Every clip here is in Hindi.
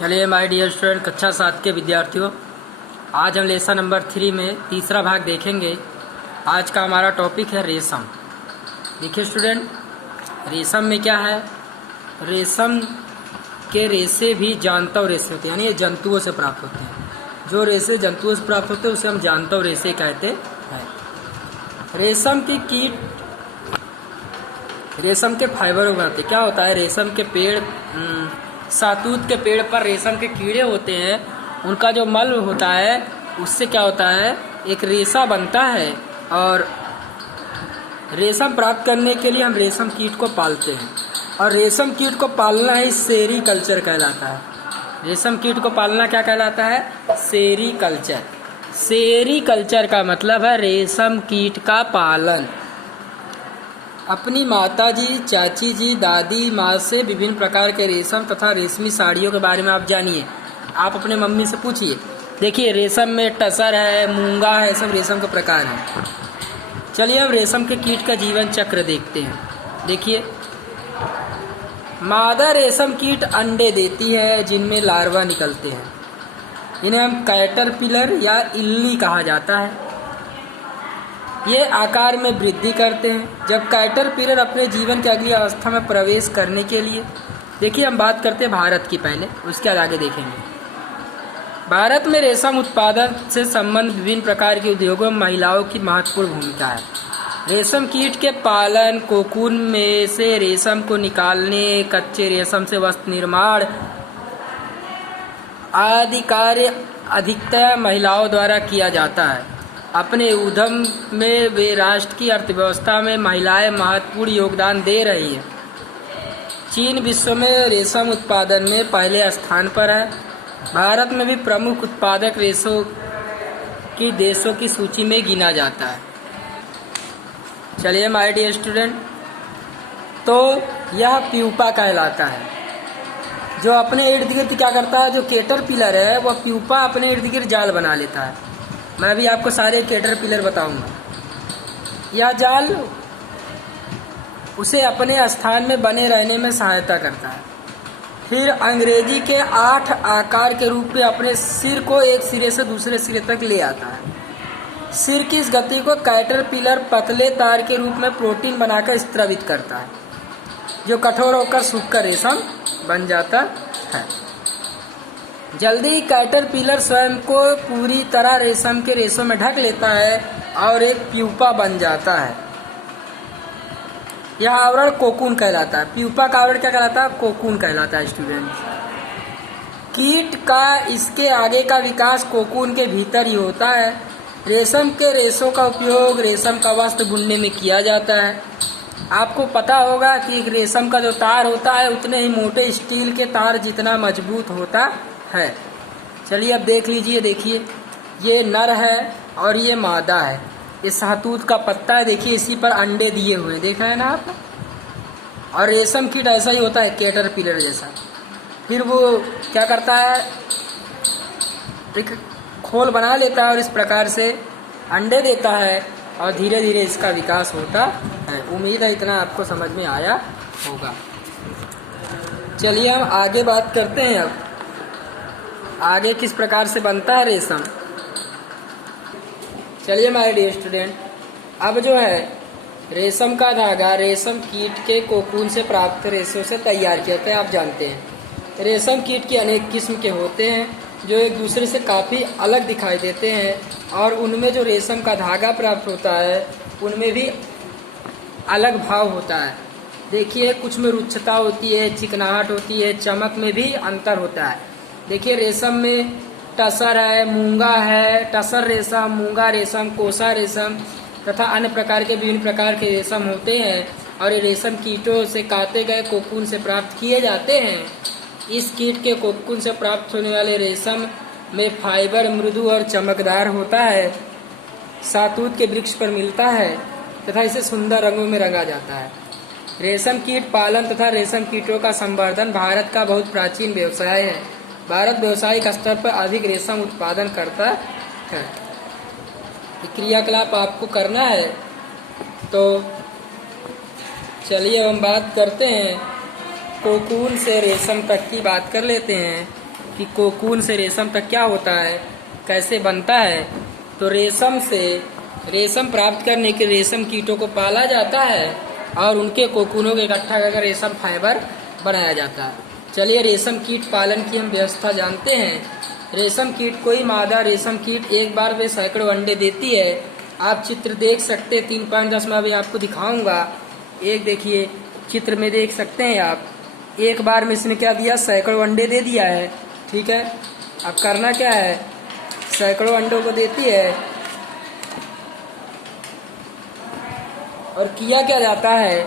चलिए माय डियर स्टूडेंट, कक्षा 7 के विद्यार्थियों, आज हम लेसन नंबर 3 में तीसरा भाग देखेंगे। आज का हमारा टॉपिक है रेशम। देखिए स्टूडेंट, रेशम में क्या है, रेशम के रेशे भी जानतव रेशे होते हैं, यानी ये जंतुओं से प्राप्त होते हैं। जो रेशे जंतुओं से प्राप्त होते हैं उसे हम जानतव रेशे कहते हैं। रेशम की कीट रेशम के फाइबर बनाते। क्या होता है, रेशम के पेड़, सातूत के पेड़ पर रेशम के कीड़े होते हैं, उनका जो मल होता है उससे क्या होता है, एक रेशा बनता है। और रेशम प्राप्त करने के लिए हम रेशम कीट को पालते हैं, और रेशम कीट को पालना ही सेरीकल्चर कहलाता है। रेशम कीट को पालना क्या कहलाता है, सेरीकल्चर। सेरीकल्चर का मतलब है रेशम कीट का पालन। अपनी माता जी, चाची जी, दादी माँ से विभिन्न प्रकार के रेशम तथा रेशमी साड़ियों के बारे में आप जानिए। आप अपने मम्मी से पूछिए। देखिए, रेशम में टसर है, मूंगा है, सब रेशम के प्रकार हैं। चलिए अब रेशम के कीट का जीवन चक्र देखते हैं। देखिए, मादा रेशम कीट अंडे देती है जिनमें लार्वा निकलते हैं। इन्हें हम कैटरपिलर या इल्ली कहा जाता है। ये आकार में वृद्धि करते हैं। जब कैटरपिलर अपने जीवन की अगली अवस्था में प्रवेश करने के लिए, देखिए हम बात करते हैं भारत की पहले, उसके बाद आगे देखेंगे। भारत में रेशम उत्पादन से संबंध विभिन्न प्रकार के उद्योगों में महिलाओं की महत्वपूर्ण भूमिका है। रेशम कीट के पालन, कोकून में से रेशम को निकालने, कच्चे रेशम से वस्त्र निर्माण आदि कार्य अधिकतर महिलाओं द्वारा किया जाता है। अपने उद्यम में वे राष्ट्र की अर्थव्यवस्था में महिलाएं महत्वपूर्ण योगदान दे रही है। चीन विश्व में रेशम उत्पादन में पहले स्थान पर है। भारत में भी प्रमुख उत्पादक रेशों की देशों की सूची में गिना जाता है। चलिए माय डियर स्टूडेंट, तो यह प्यूपा कहलाता है, जो अपने इर्द गिर्द क्या करता है, जो कैटरपिलर है वह प्यूपा अपने इर्द गिर्द जाल बना लेता है। मैं भी आपको सारे कैटरपिलर बताऊंगा। यह जाल उसे अपने स्थान में बने रहने में सहायता करता है। फिर अंग्रेजी के 8 आकार के रूप में अपने सिर को एक सिरे से दूसरे सिरे तक ले आता है। सिर की इस गति को कैटरपिलर पतले तार के रूप में प्रोटीन बनाकर स्रावित करता है, जो कठोर होकर सूखकर रेशम बन जाता है। जल्दी कैटरपिलर स्वयं को पूरी तरह रेशम के रेशों में ढक लेता है और एक प्यूपा बन जाता है। यह आवरण कोकून कहलाता है। प्यूपा का आवरण क्या कहलाता है, कोकून कहलाता है। स्टूडेंट, कीट का इसके आगे का विकास कोकून के भीतर ही होता है। रेशम के रेशों का उपयोग रेशम का वस्त्र बुनने में किया जाता है। आपको पता होगा कि रेशम का जो तार होता है उतने ही मोटे स्टील के तार जितना मजबूत होता है। चलिए अब देख लीजिए। देखिए, ये नर है और ये मादा है। ये सहतूत का पत्ता है, देखिए इसी पर अंडे दिए हुए हैं, देख रहे हैं ना आप। और रेशम कीट ऐसा ही होता है, कैटरपिलर जैसा। फिर वो क्या करता है, एक खोल बना लेता है और इस प्रकार से अंडे देता है और धीरे धीरे इसका विकास होता है। उम्मीद है इतना आपको समझ में आया होगा। चलिए हम आगे बात करते हैं। अब आगे किस प्रकार से बनता है रेशम। चलिए माय डियर स्टूडेंट, अब जो है रेशम का धागा रेशम कीट के कोकून से प्राप्त रेशों से तैयार किया जाता है। आप जानते हैं रेशम कीट के अनेक किस्म के होते हैं जो एक दूसरे से काफ़ी अलग दिखाई देते हैं, और उनमें जो रेशम का धागा प्राप्त होता है उनमें भी अलग भाव होता है। देखिए, कुछ में रुक्षता होती है, चिकनाहट होती है, चमक में भी अंतर होता है। देखिए, रेशम में टसर है, मूंगा है, टसर रेशम, मूंगा रेशम, कोसा रेशम तथा अन्य प्रकार के विभिन्न प्रकार के रेशम होते हैं, और ये रेशम कीटों से काटे गए कोकून से प्राप्त किए जाते हैं। इस कीट के कोकून से प्राप्त होने वाले रेशम में फाइबर मृदु और चमकदार होता है, सातूत के वृक्ष पर मिलता है तथा इसे सुंदर रंगों में रंगा जाता है। रेशम कीट पालन तथा रेशम कीटों का संवर्धन भारत का बहुत प्राचीन व्यवसाय है। भारत व्यावसायिक स्तर पर अधिक रेशम उत्पादन करता है। क्रियाकलाप आपको करना है, तो चलिए हम बात करते हैं कोकून से रेशम तक की बात कर लेते हैं। कि कोकून से रेशम तक क्या होता है, कैसे बनता है। तो रेशम से रेशम प्राप्त करने के रेशम कीटों को पाला जाता है और उनके कोकूनों को इकट्ठा करके रेशम फाइबर बनाया जाता है। चलिए रेशम कीट पालन की हम व्यवस्था जानते हैं। रेशम कीट कोई मादा रेशम कीट एक बार में सैकड़ों अंडे देती है। आप चित्र देख सकते हैं 3.10 में अभी आपको दिखाऊंगा। एक देखिए चित्र में देख सकते हैं आप, एक बार में इसने क्या दिया, सैकड़ों अंडे दे दिया है। ठीक है, अब करना क्या है, सैकड़ों अंडों को देती है और किया क्या जाता है,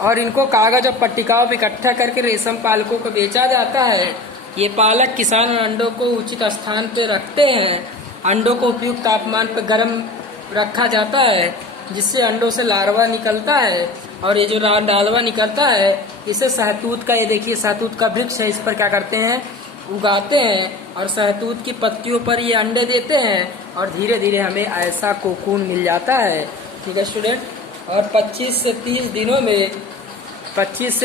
और इनको कागज और पट्टिकाओं पर इकट्ठा करके रेशम पालकों को बेचा जाता है। ये पालक किसान अंडों को उचित स्थान पर रखते हैं। अंडों को उपयुक्त तापमान पर गर्म रखा जाता है जिससे अंडों से लार्वा निकलता है, और ये जो लार्वा निकलता है इसे शहतूत का, ये देखिए शहतूत का वृक्ष है, इस पर क्या करते हैं, उगाते हैं और शहतूत की पत्तियों पर ये अंडे देते हैं और धीरे धीरे हमें ऐसा कोकून मिल जाता है। ठीक है स्टूडेंट, और 25 से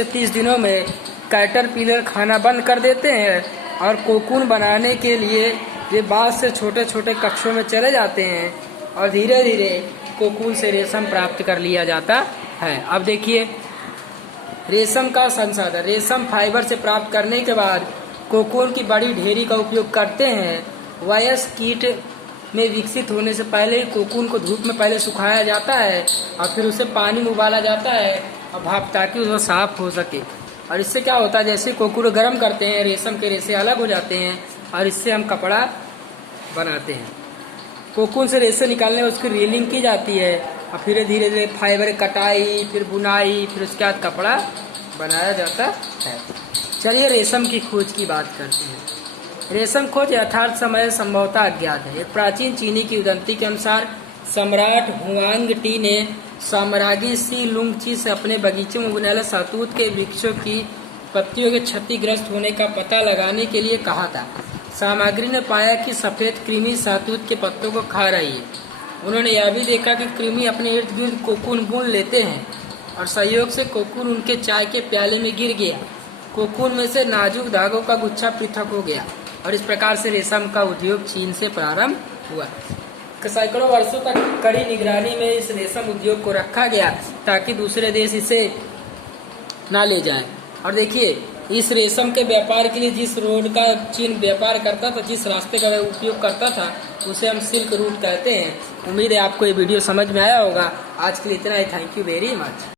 30 दिनों में कैटरपिलर खाना बंद कर देते हैं और कोकून बनाने के लिए ये बांस से छोटे छोटे कक्षों में चले जाते हैं और धीरे धीरे कोकून से रेशम प्राप्त कर लिया जाता है। अब देखिए रेशम का संसाधन, रेशम फाइबर से प्राप्त करने के बाद कोकून की बड़ी ढेरी का उपयोग करते हैं। वयस्क कीट में विकसित होने से पहले ही कोकून को धूप में पहले सुखाया जाता है और फिर उसे पानी में उबाला जाता है और भाप, ताकि वो साफ हो सके। और इससे क्या होता है, जैसे कोकून को गर्म करते हैं रेशम के रेशे अलग हो जाते हैं और इससे हम कपड़ा बनाते हैं। कोकून से रेशे निकालने में उसकी रीलिंग की जाती है और फिर धीरे धीरे फाइबर कटाई, फिर बुनाई, फिर उसके बाद कपड़ा बनाया जाता है। चलिए रेशम की खोज की बात करते हैं। रेशम खोज यथार्थ समय संभवतः अज्ञात है। एक प्राचीन चीनी की उदंती के अनुसार सम्राट हुआंग टी ने साम्राज्ञी सी लुंगची से अपने बगीचे में उगने वाले शहतूत के वृक्षों की पत्तियों के क्षतिग्रस्त होने का पता लगाने के लिए कहा था। सामग्री ने पाया कि सफेद कृमि शहतूत के पत्तों को खा रही है। उन्होंने यह भी देखा कि कृमि अपने इर्द गिर्द कोकून बुन लेते हैं और संयोग से कोकून उनके चाय के प्याले में गिर गया। कोकून में से नाजुक धागों का गुच्छा पृथक हो गया और इस प्रकार से रेशम का उद्योग चीन से प्रारंभ हुआ। सैकड़ों वर्षों तक कड़ी निगरानी में इस रेशम उद्योग को रखा गया ताकि दूसरे देश इसे ना ले जाएं। और देखिए इस रेशम के व्यापार के लिए जिस रोड का चीन व्यापार करता था, जिस रास्ते का उपयोग करता था, उसे हम सिल्क रूट कहते हैं। उम्मीद है आपको ये वीडियो समझ में आया होगा। आज के लिए इतना ही। Thank you very much.